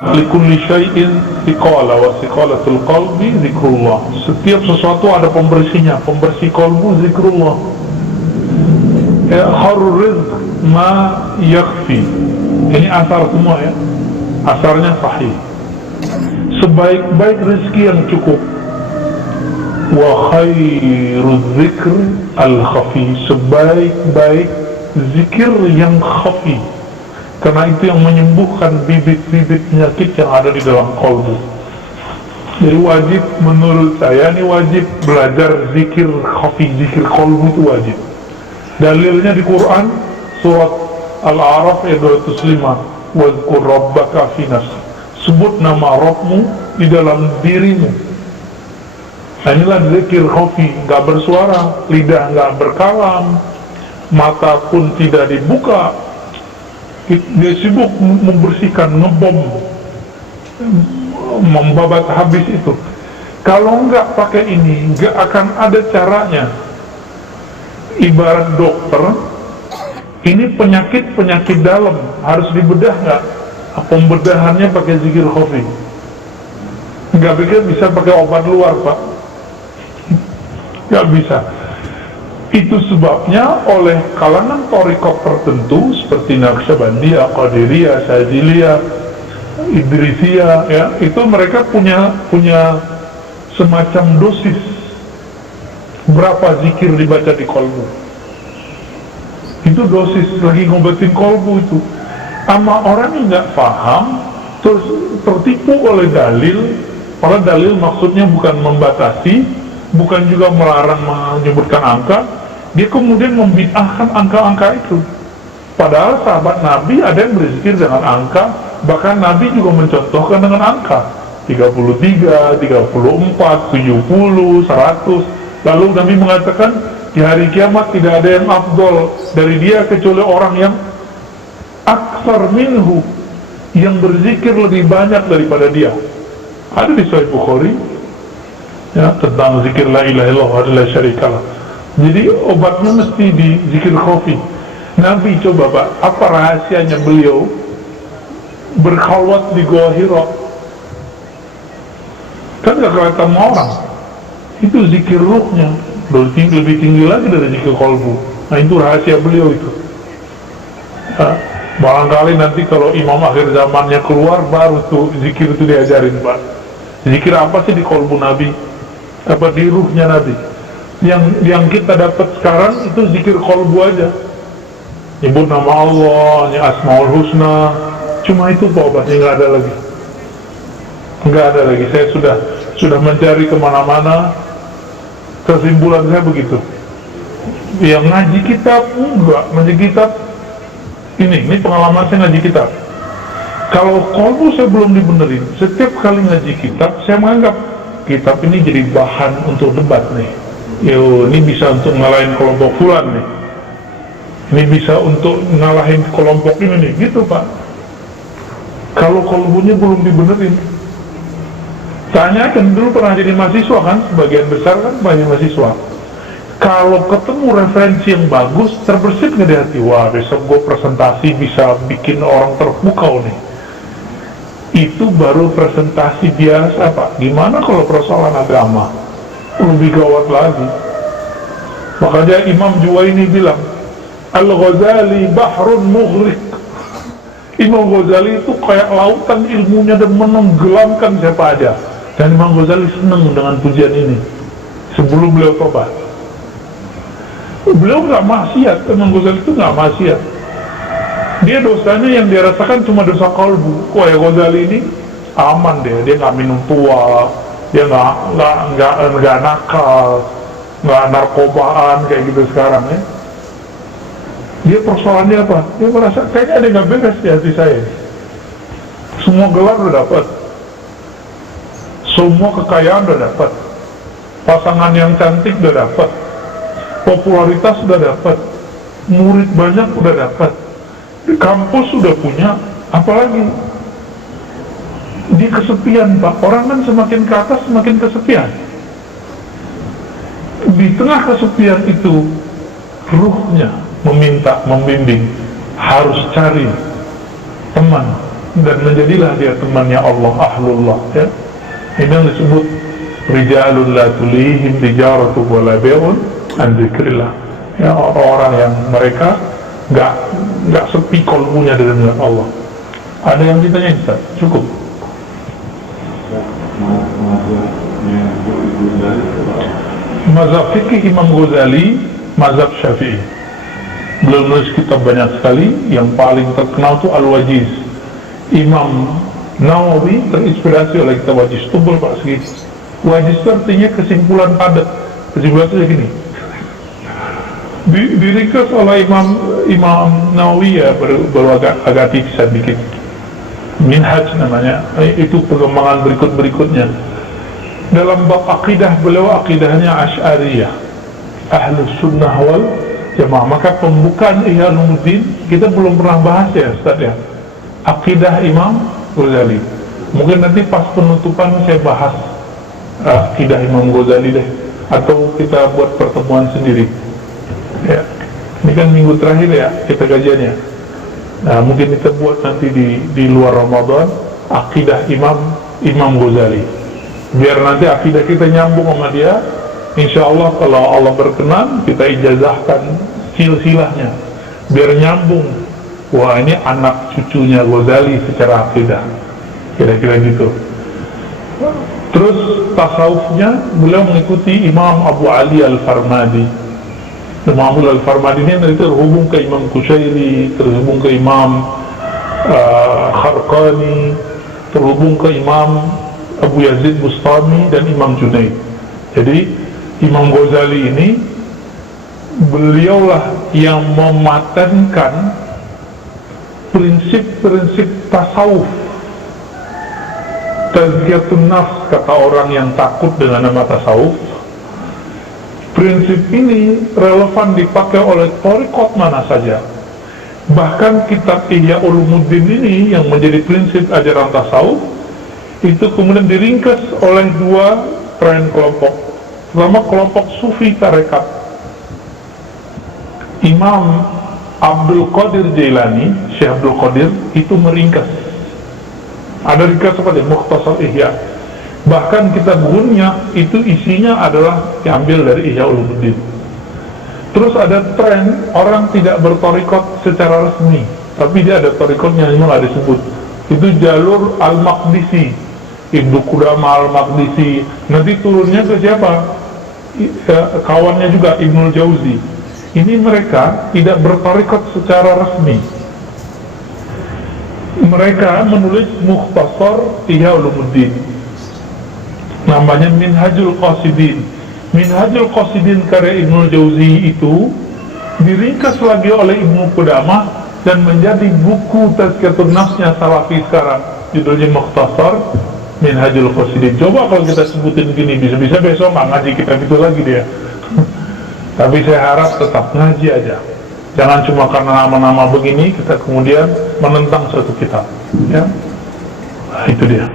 Likulli syai'in thiqala wa thiqalatul qalbi zikrullah. Setiap sesuatu ada pembersihnya. Pembersih kalbu zikrullah. Kharur rizq ma yakhfi. Ini asar semua ya. Asarnya sahih. Sebaik-baik rezeki yang cukup. Wa khairuz zikr al-khafi. Sebaik-baik zikir yang khafi. Karena itu yang menyembuhkan bibit-bibit penyakit yang ada di dalam kalbu. Jadi wajib, menurut saya ini wajib belajar zikir khafi, zikir kalbu itu wajib. Dalilnya di Quran surat Al-A'raf ayat 205, wazkur rabbaka fi nafsi. Sebut nama Rabbmu di dalam dirimu. Nah, inilah zikir khafi, nggak bersuara, lidah nggak berkalam, mata pun tidak dibuka. Dia sibuk membersihkan, ngebom, membabat habis itu. Kalau nggak pakai ini, nggak akan ada caranya. Ibarat dokter, ini penyakit dalam, harus dibedah nggak? Pembedahannya pakai zikir khafi. Nggak bisa pakai obat luar, Pak. Nggak bisa. Itu sebabnya oleh kalangan thariqat tertentu seperti Naqsyabandiyah, Qadiriyah, Syadziliyah, Idrisiyah, ya, itu mereka punya semacam dosis berapa zikir dibaca di kolbu. Itu dosis lagi ngobatin kolbu itu. Ama orang yang nggak paham terus tertipu oleh dalil, padahal dalil maksudnya bukan membatasi, bukan juga melarang menyebutkan angka. Dia kemudian membid'ahkan angka-angka itu. Padahal sahabat Nabi ada yang berzikir dengan angka, bahkan Nabi juga mencontohkan dengan angka 33, 34, 70, 100. Lalu Nabi mengatakan di hari kiamat tidak ada yang afdol dari dia kecuali orang yang aksar minhu, yang berzikir lebih banyak daripada dia. Ada di Sahih Bukhari ya, tentang zikir la ilaha illallah wa la syarikalah. Jadi obatnya mesti di zikir khafi. Nabi coba Pak, apa rahasianya beliau berkhalwat di Gua Hira? Kan gak kelihatan sama orang. Itu zikir ruhnya lebih tinggi lagi dari zikir kolbu. Nah itu rahasia beliau itu ya, barangkali nanti kalau imam akhir zamannya keluar, baru tuh zikir itu diajarin Pak. Zikir apa sih di kolbu Nabi? Apa di ruhnya Nabi? Yang kita dapat sekarang itu zikir kolbu aja, nyebut nama Allah, Asmaul Husna, cuma itu Pak obatnya, nggak ada lagi. Saya sudah mencari kemana-mana, kesimpulan saya begitu. Yang ngaji kitab enggak, ngaji kitab ini pengalaman saya ngaji kitab. Kalau kolbu saya belum dibenerin, setiap kali ngaji kitab saya menganggap kitab ini jadi bahan untuk debat nih. Yo, ini bisa untuk ngalahin kelompok fulan nih, ini bisa untuk ngalahin kelompok ini nih, gitu Pak. Kalau kolbunya belum dibenerin, tanyakan dulu, pernah jadi mahasiswa kan, sebagian besar kan banyak mahasiswa. Kalau ketemu referensi yang bagus, terbersit nggak di hati, wah besok gue presentasi bisa bikin orang terpukau nih. Itu baru presentasi biasa Pak. Gimana kalau persoalan agama? Lebih gawat lagi. Makanya Imam Juwaini bilang, Al-Ghazali bahrun mughriq. Imam Ghazali itu kayak lautan ilmunya dan menenggelamkan siapa aja. Dan Imam Ghazali senang dengan pujian ini sebelum beliau tobat. Beliau nggak maksiat, Imam Ghazali itu nggak maksiat. Dia dosanya yang dia rasakan cuma dosa kalbu. Kok ya Ghazali ini aman dia nggak minum tua, dia nggak nakal, nggak narkobaan kayak gitu sekarang ya. Dia persoalannya apa? Dia merasa kayaknya ada nggak beres di hati saya. Semua gelar udah dapat, semua kekayaan udah dapat, pasangan yang cantik udah dapat, popularitas udah dapat, murid banyak udah dapat, di kampus sudah punya, apalagi di kesepian Pak. Orang kan semakin ke atas semakin kesepian. Di tengah kesepian itu ruhnya meminta, membimbing, harus cari teman, dan menjadilah dia temannya Allah, ahlullah, ya. Ini yang disebut rijalul la tulihim tijaratu wala bai'un an dzikrillah, ya, orang-orang yang mereka nggak sepi kolbunya dengan Allah. Ada yang ditanya, Ustaz? Cukup. Mazhab fikih Imam Ghazali, mazhab Syafi'i. Beliau menulis kitab banyak sekali, yang paling terkenal itu Al-Wajiz. Imam Nawawi terinspirasi oleh kitab Wajiz, tebal pak segitu. Wajiz itu artinya kesimpulan padat. Kesimpulan itu gini, diringkas oleh Imam Nawawi, ya, baru agak tipis sedikit. Minhaj namanya, itu perkembangan berikutnya. Dalam bab akidah, beliau akidahnya Asy'ariyah, Ahlus Sunnah wal Jamaah. Maka pembukaan Ihya Ulumuddin kita belum pernah bahas, ya Ustaz, ya, akidah Imam Ghazali. Mungkin nanti pas penutupan saya bahas akidah Imam Ghazali deh, atau kita buat pertemuan sendiri, ya. Ini kan minggu terakhir, ya, kita kajiannya. Nah, mungkin kita buat nanti di luar Ramadan akidah Imam Ghazali, biar nanti akidah kita nyambung sama dia. Insya Allah kalau Allah berkenan, kita ijazahkan silsilahnya biar nyambung. Wah, ini anak cucunya Ghazali secara akidah, kira-kira gitu. Terus tasawufnya beliau mengikuti Imam Abu Ali Al-Farmadi. Imam Abu Al-Farmadi ini nanti terhubung ke Imam Qushairi, terhubung ke Imam Kharqani, terhubung ke Imam Abu Yazid Bustami dan Imam Junaid. Jadi Imam Ghazali ini, beliaulah yang mematenkan prinsip-prinsip tasawuf, tazkiyatun nafs, kata orang yang takut dengan nama tasawuf. Prinsip ini relevan dipakai oleh thariqat mana saja. Bahkan kitab Ihya Ulumuddin ini yang menjadi prinsip ajaran tasawuf itu kemudian diringkas oleh dua tren kelompok. Pertama, kelompok Sufi Tarekat. Imam Abdul Qadir Jailani, Syekh Abdul Qadir, itu meringkas. Ada ringkas seperti Mukhtasar Ihya. Bahkan kitab Ghunyah itu isinya adalah diambil dari Ihya Ulumuddin. Terus ada tren orang tidak bertorikot secara resmi, tapi dia ada torikotnya yang nggak disebut. Itu jalur Al-Maqdisi, Ibnu Qudamah Al-Maqdisi. Nanti turunnya ke siapa? Kawannya juga Ibnul Jauzi. Ini mereka tidak bertorikot secara resmi. Mereka menulis Mukhtasar Ihya Ulumuddin, namanya Minhajul Qasidin. Minhajul Qasidin karya Ibnul Jauzi itu diringkas lagi oleh Ibnu Qudamah dan menjadi buku Tazkiyatun Nafsnya Salafi sekarang, judulnya Mukhtasar Minhajul Qasidin. Coba kalau kita sebutin gini, bisa-bisa besok nggak ngaji kita gitu lagi dia. Tapi saya harap tetap ngaji aja, jangan cuma karena nama-nama begini kita kemudian menentang suatu kitab, ya. Nah, itu dia.